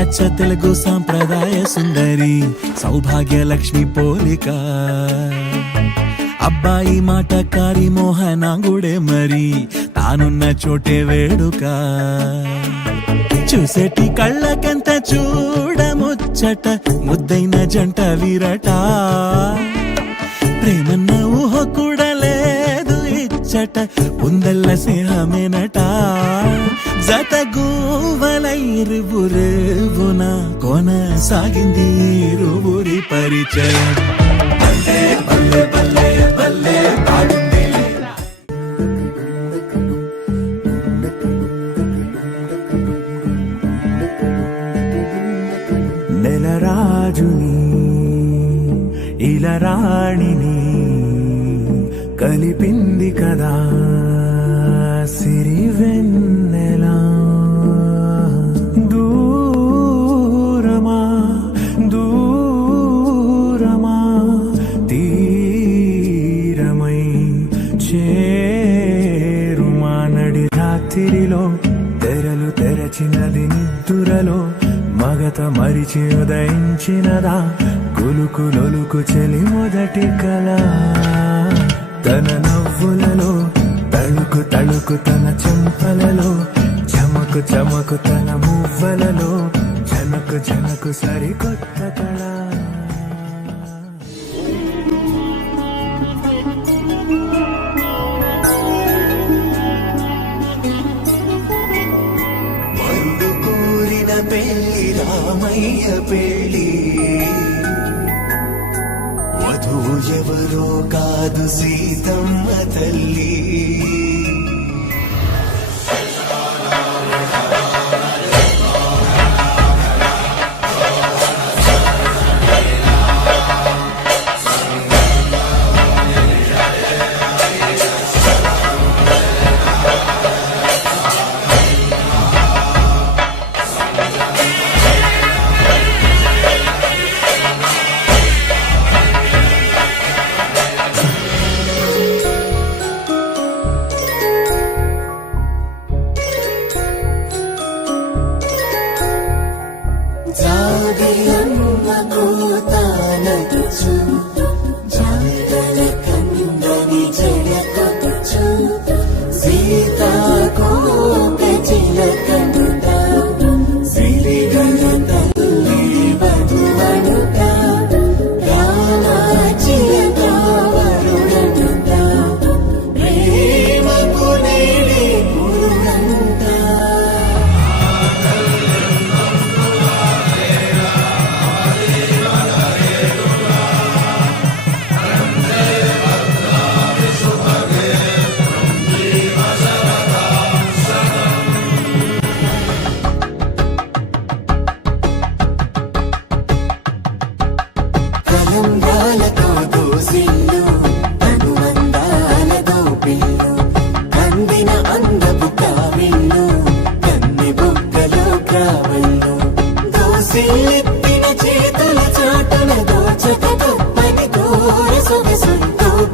అచ్చ తెలుగు సాంప్రదాయ సుందరి సౌభాగ్య లక్ష్మి పోలిక అబ్బాయి మాటకారి మోహనాంగుడే మరి తానున్న చోటే వేడుక చూసేటి కళ్ళకంత చూడముచ్చట ముద్దైన జంట వీరట ప్రేమన్న ఊహ కూడా లేదు ఇచ్చట ఉందల్ల స్నేహమేనట జత గూవలైరువురేవున కొనసాగింది ఇరువురి పరిచయం బల్లే బల్లే బల్లే బల్లే పాడింది నెలరాజుని ఇలరాణిని కలిపింది కదా సిరి వెన్నెలా దూరమా దూరమా తీరమై చేరుమా నడి రాత్రిలో తెరలు తెరచినది నిద్దురలో మగత మరిచి ఉదయించినదా కులుకు లొలుకు చెలి మొదటి కళ తన నవ్వులలో తళుకు తళుకు తన చెంపలలో చమకు చమకు తన మువ్వలలో జనకు జనకు సరికొత్త కళ పెళ్లి రామయ్య పెళ్లి వధువు ఎవరో కాదు సీతమ్మ తల్లి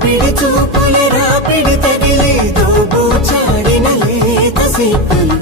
పిడి చూపులు రాపిడి తగిలి దోబు చాడిన లేత సీపులు